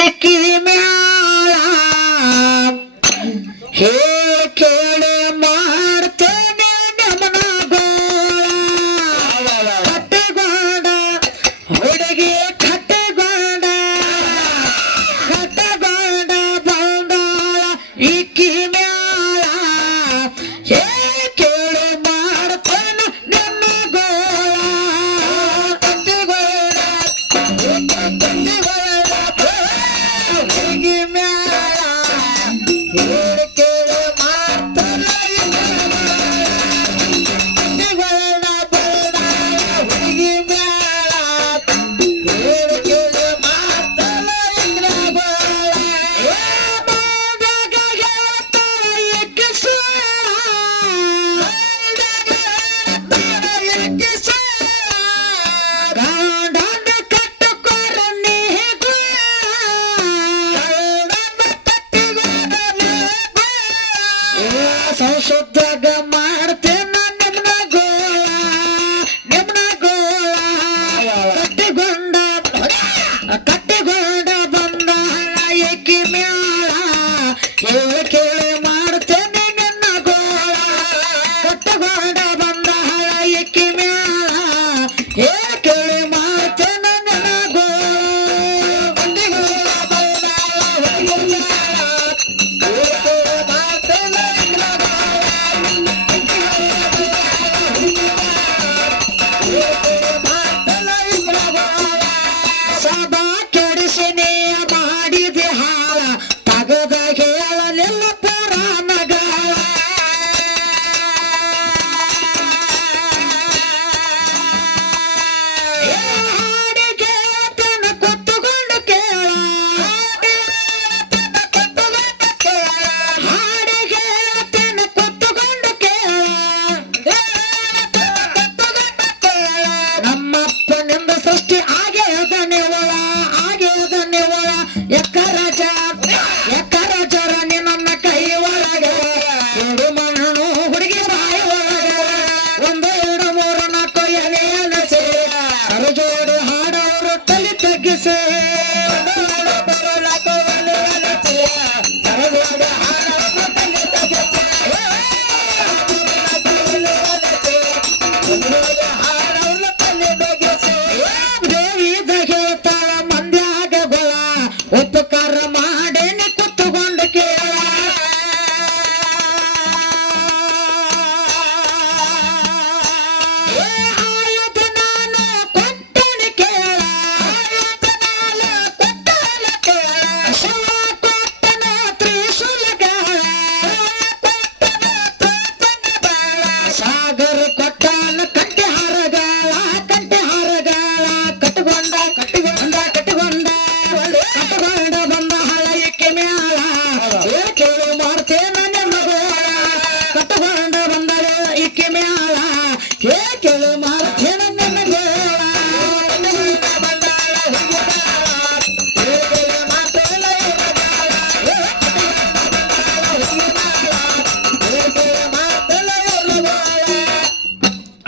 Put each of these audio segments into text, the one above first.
ಏಕಿ ಮ್ಯಾಳ ಹೇ ಕೇಳ ಮಾಡ್ತೇನೆ ನಮನ ಕಟ್ಟೆಗೋಡ ಹುಡುಗಿ ಕಟ್ಟೆಗೋಡ. ಕಟ್ಟೆಗೋಡ ಬಂದಾಳ ಇಕ್ಕಿ ಮ್ಯಾಳ ಕಟ್ಟಿಗೊಂಡ ಹೇಳಲಿಲ್ಲ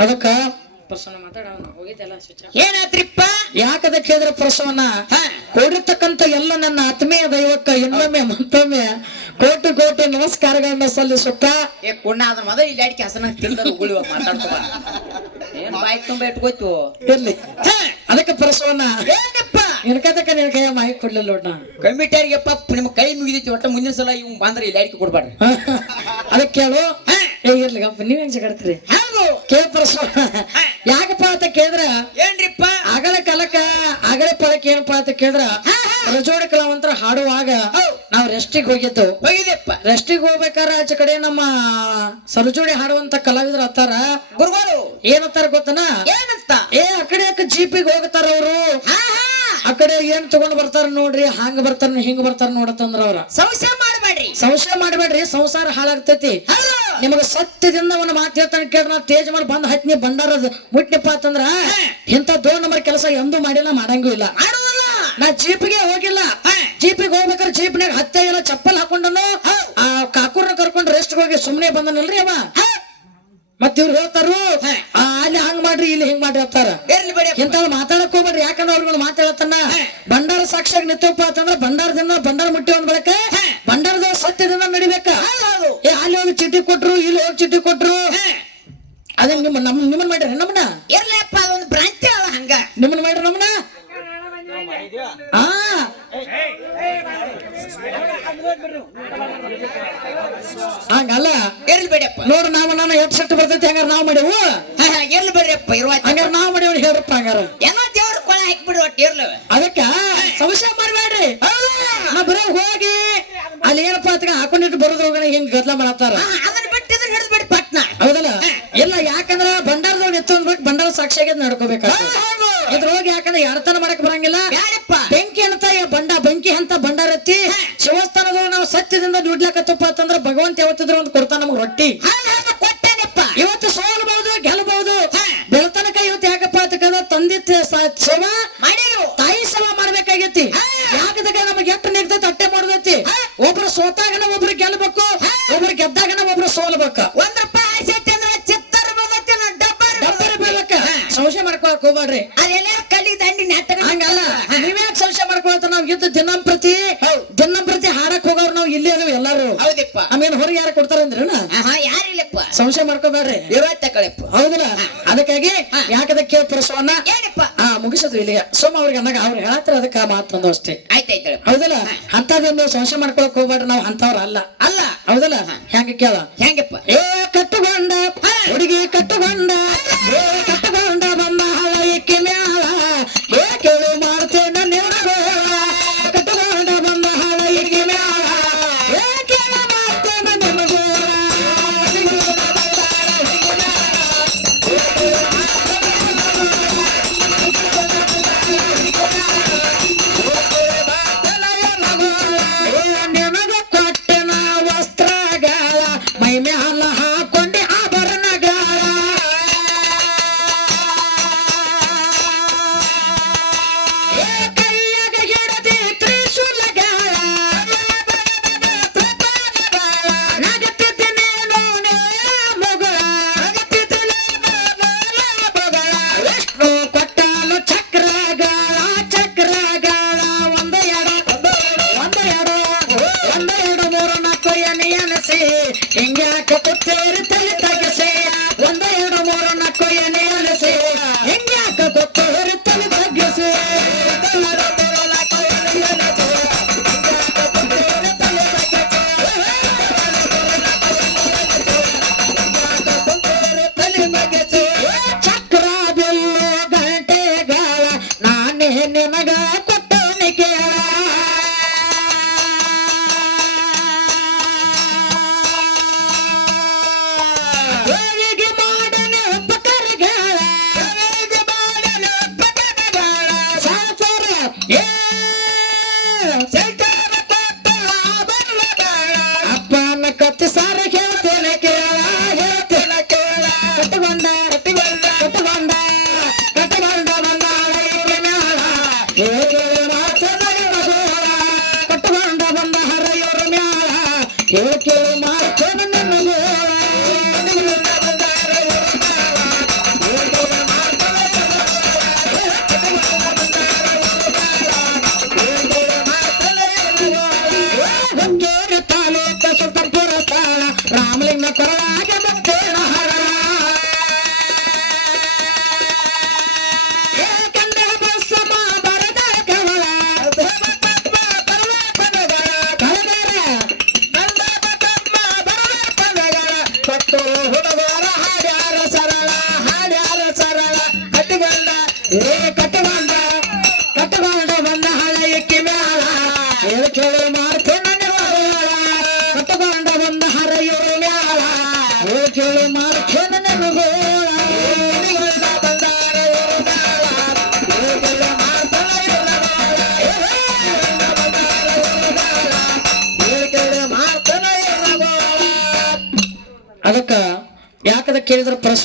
ಅದಕ್ಕ ಪರ್ಸನ ಮಾತಾಡ ಹೋಗಿದ್ದೆಲ್ಲ ಸ್ವಿಚ್ ಏನಾತ್ರಿಪ್ಪ ಯಾಕದ ಕೇಳಿದ್ರ ಪ್ರಸವನ ಕೂಡಿರ್ತಕ್ಕಂಥ ಎಲ್ಲ ನನ್ನ ಆತ್ಮೀಯ ದೈವಕ್ಕ ಇನ್ನೊಮ್ಮೆ ಮತ್ತೊಮ್ಮೆ ಕೋಟಿ ಕೋಟಿ ನಮಸ್ಕಾರಗಳನ್ನ ಸಲ್ಲಿಸುತ್ತ ಏ ಕುಣ್ಣ ಅದ್ರ ಮದ ಇಲ್ಲಿ ಅಡಿಕೆ ಹಸನ ತಿಂದ ಉಗುಳಿ ಮಾತಾಡ್ತವ ಏನ್ ಬಾಯಿ ತುಂಬ ಇಟ್ಕೋಯ್ತು ಇರ್ಲಿ ಅದಕ್ಕೆ ಪ್ರಸವನ ಏನಪ್ಪ ನಿನ್ಕತಕ್ಕ ನಿನ್ ಕೈಯ ಮಾಹಿತಿ ಕೊಡ್ಲಿಲ್ಲ ನೋಡ್ ನಾ ಕಮಿಟಿಯರಿಗೆಪ್ಪ ನಿಮ್ ಕೈ ಮುಗಿದೈತಿ ಒಟ್ಟ ಮುಂದಿನ ಸಲ ಇವ್ ಬಂದ್ರೆ ಇಲ್ಲಿ ಅಡಿಕೆ ಕೊಡ್ಬಾರ್ರಿ ಅದಕ್ಕೆ ಕೇಳು ಏ ಇರ್ಲಿ ಗಪ್ಪ ನೀವ್ ಹೆಂಗ್ ಜಗಡ್ತೀರಿ ಹೌದು. ಕೇಳ್ತಾರ ಯಾಕಪ್ಪ ಅಂತ ಕೇಳಿದ್ರ ಏನ್ರಿಪ್ಪ? ಅಗಳ ಕಲಕ ಅಗಳ ಪಳಕ ಏನಪ್ಪ ಅಂತ ಕೇಳಿದ್ರ ರಜೋಡ ಕಲಾವಂತರ ಹಾಡುವಾಗ ನಾವ್ ರೆಸ್ಟಿಗೆ ಹೋಗಿದ್ದು. ಹೋಗಿದೆಪ್ಪ ರೆಸ್ಟಿಗೆ ಹೋಗ್ಬೇಕಾರ ಆಚೆ ಕಡೆ ನಮ್ಮ ಸರಜೋಡಿ ಹಾಡುವಂತ ಕಲಾವಿದ್ರು ಹತ್ತಾರ. ಗುರುಗಳು. ಏನತ್ತಾರ ಗೊತ್ತನ? ಏನಂತ? ಏ ಆ ಕಡೆ ಯಾಕೆ ಜೀಪಿಗೆ ಹೋಗ್ತಾರ ಅವರು? ಆ ಕಡೆ ಏನ್ ತಗೊಂಡ್ ಬರ್ತಾರ ನೋಡ್ರಿ ಹಂಗ ಬರ್ತಾರ ಹಿಂಗ್ ಬರ್ತಾರ ನೋಡತ್ತಂದ್ರ ಅವ್ರ. ಸಂಶಯ ಮಾಡಬೇಡ್ರಿ. ಸಂಶಯ ಮಾಡಬೇಡ್ರಿ ಸಂಸಾರ ಹಾಳಾಗ್ತೈತಿ. ನಿಮಗ ಸತ್ಯದಿಂದ ಒಂದು ಮಾತು ಹೇಳ್ತಾನೆ ಕೇಳ್ರ ನಾ ತೇಜ್ ಮಾಡಿ ಬಂದ್ ಹತ್ನಿ ಬಂಡಾರ ಮುಟ್ನಪ್ಪ ಅಂತಂದ್ರ ಇಂಥ ದೋ ನಂಬರ್ ಕೆಲಸ ಎಂದೂ ಮಾಡಿಲ್ಲ ಮಾಡಂಗೂ ಇಲ್ಲ. ನಾ ಜೀಪ್ಗೆ ಹೋಗಿಲ್ಲ. ಜೀಪಿಗೆ ಹೋಗ್ಬೇಕಾದ್ರೆ ಜೀಪ್ನಾಗ ಹತ್ತೆ ಎಲ್ಲ ಚಪ್ಪಲ್ ಹಾಕೊಂಡನು. ಆ ಕಾಕೂರ್ನ ಕರ್ಕೊಂಡು ರೆಸ್ಟ್ ಹೋಗಿ ಸುಮ್ನೆ ಬಂದನಲ್ರಿ ಅವ. ಮತ್ ಇವ್ರು ಹೇಳ್ತಾರು ಆ, ಅಲ್ಲಿ ಹಂಗ್ ಮಾಡ್ರಿ ಇಲ್ಲಿ ಹಿಂಗ್ ಮಾಡ್ರಿ ಹೇಳ್ತಾರ ಇಂಥವ್ ಮಾತಾಡಕ್ ಹೋಗ್ಬೇಡ್ರಿ ಯಾಕಂದ್ರೆ ಅವ್ರಿಗೆ ಒಂದು ಬಂಡಾರ ಭಂಡಾರ ಸಾಕ್ಷಿಯಾಗಿ ನಿಂತಪ್ಪ ಅಂತಂದ್ರ ಭಂಡಾರದಿಂದ ಭಂಡಾರ ಮುಟ್ಟಿ ಒಂದ್ ಬಳಕ ಭಂಡಾರದ ಸತ್ಯದಿಂದ ನಡಿಬೇಕ? ಏ ಅಲ್ಲಿ ಹೋಗಿ ಚೀಟಿ ಕೊಟ್ರು ಇಲ್ಲಿ ಹೋಗಿ ಚೀಟಿ ಕೊಟ್ರು. ಅದೇ ನಿಮ್ಮ ನಮ್ ನಿಮ್ಮನ್ ಮಾಡ್ರಿ ನಮ್ಮನ್ನ? ಇರ್ಲಪ್ಪ ಅದೊಂದು ಭ್ರಾಂತಿ ಅಲ್ಲ ಹಂಗ. ನಿಮ್ಮನ್ ಮಾಡ್ರಿ ನಮ್ಮನ್ನ? ಆ. ಹಂಗಲ್ಲ. ಎಲ್ಲಿ ಬಿಡಪ್ಪ. ನೋಡ್ರಿ ನಾವು ನಾನು ಎಷ್ಟು ಸೆಟ್ ಬರ್ತೈತಿ ಹಂಗಾರ ನಾವು ಮಾಡೇವು. ಇರ್ಲಿ ಬಿಡ್ರಿಪ್ಪ ಇರುವ ಹಂಗಾರ ನಾವು ಮಾಡೇವ್ ಹೇಳ್ರಪ್ಪ ಹಂಗಾರ. ಏನೋ ದೇವ್ರ ಕೊಳ ಹಾಕ್ಬಿಡು ಒಟ್ಟು ಇರ್ಲಿ. ಅದಕ್ಕ? ಸಮಸ್ಯೆ ಮಾಡ್ಬೇಡ್ರಿ. ನಾ ಬರೋ ಹೋಗಿ ಅಲ್ಲಿ ಏನಪ್ಪ ಅಂತ ಹಾಕೊಂಡಿಟ್ಟು ಬರೋದ್ರೊಳಗಡೆ ಹೋಗೋಣ ಹಿಂಗ್ ಗದ್ಲ ಮಾಡತ್ತಾರ? ಹಾ, ಅದನ್ನ ಬಿಟ್ಟು ಇದನ್ನ ಹಿಡಿದು ಬಿಡಿ ಪಟ್ನ. ಹೌದಲ್ಲ? ಇಲ್ಲ ಯಾಕಂದ್ರ ಭಂಡಾರದೊಳಗೆ ಎತ್ತು ಅಂದ್ಬಿಟ್ಟು ಭಂಡಾರ ಸಾಕ್ಷಿಯಾಗಿ ನಡ್ಕೋಬೇಕು ಇದ್ರೊಳಗೆ ಯಾಕಂದ್ರೆ ಯಾರತನ ಮಾಡಕ್ ಬರಂಗಿಲ್ಲ. ಬೆಂಕಿ ಅಂತ ಬಂಡ ಬೆಂಕಿ ಅಂತ ಬಂಡಾರತ್ತಿ ಶಿವಸ್ಥಾನದೊಳಗೆ ನಾವು ಸತ್ಯದಿಂದ ದುಡ್ಲಾಕತ್ತಪ್ಪ ಅಂತಂದ್ರ ಭಗವಂತ ಯಾವತ್ತಿದ್ರು ಒಂದು ಕೊಡ್ತಾನ ನಮ್ಗೆ ರೊಟ್ಟಿ. ಸೋತಾಗನ ಒಬ್ರು ಗೆಲ್ಬೇಕು ಒಬ್ರು ಗೆದ್ದಾಗನ ಒಬ್ರು ಸೋಲ್ಬೇಕ. ಒಂದ್ ರೂಪಾಯಿ ಆಸೆ ಅಂದ್ರೆ ಚಿತ್ತರ ಬಂದೈತಿ ಡಬ್ಬರ್ ಡಬ್ಬರ್ ಬೀಳಕ್ಕ ಸಂಶಯ ಮಾಡ್ಕೊಳಕ್ ಹೋಗ್ಬೇಡ್ರಿ ಅದೆಲ್ಲ ಕಲಿ ದಂಡಿ ನೆಟ್ಟ ಹಂಗಲ್ಲ. ನೀವ್ಯಾಕೆ ಸಂಶಯ ಮಾಡ್ಕೊಳತ್ತ ನಾವ್ ಇದ್ದು ದಿನಂಪ್ರತಿ ದಿನಂಪ್ರತಿ ಹಾಡಕ್ ಹೋಗೋರು ನಾವು ಇಲ್ಲೇ ಅದಾವ ಎಲ್ಲಾರು. ಹೌದಪ್ಪ. ಆಮೇಲೆ ಹೊರಗೆ ಯಾರ ಕೊಡ್ತಾರಂದ್ರಿ ಆಹಾ ಯಾರಿಲ್ಲಪ್ಪ ಸಂಶಯ ಮಾಡ್ಕೋಬೇಡ್ರಿ. ಇವತ್ತೆ ಕಳೆಪ್ಪ. ಹೌದಲ್ಲ? ಅದಕ್ಕಾಗಿ ಯಾಕದಕ್ಕೆ ಪುರುಷವನ್ನ ಏನಪ್ಪ? ಆ ಮುಗಿಸೋದು ಇಲ್ಲಿಗೆ. ಸೋಮ ಅವ್ರಿಗೆ ಅಂದಾಗ ಅವ್ರು ಹೇಳತ್ರ ಅದಕ್ಕ ಮಾತಂದು ಅಷ್ಟೇ. ಆಯ್ತಾಯ್ತು ಹೌದಲ್ಲ? ಅಂತದನ್ನು ಸಂಶಯ ಮಾಡ್ಕೊಳಕ್ ಹೋಗ್ಬೇಡ್ರಿ ನಾವು ಅಂತವ್ರ ಅಲ್ಲ. ಅಲ್ಲ. ಹೌದಲ್ಲ? ಹೆಂಗ ಕೇಳ? ಹೆಂಗಪ್ಪ ಏ ಕಟ್ಟುಗೊಂಡ ಹುಡುಗಿ ಕಟ್ಟುಕೊಂಡ Get it. ಕೇಳು ಮಾಡ್ತೇನೆ ಮಾಡ್ತೇನೆ ಅದಕ್ಕ ಯಾಕದ ಕೇಳಿದ್ರ ಪ್ರಶ್ನೆ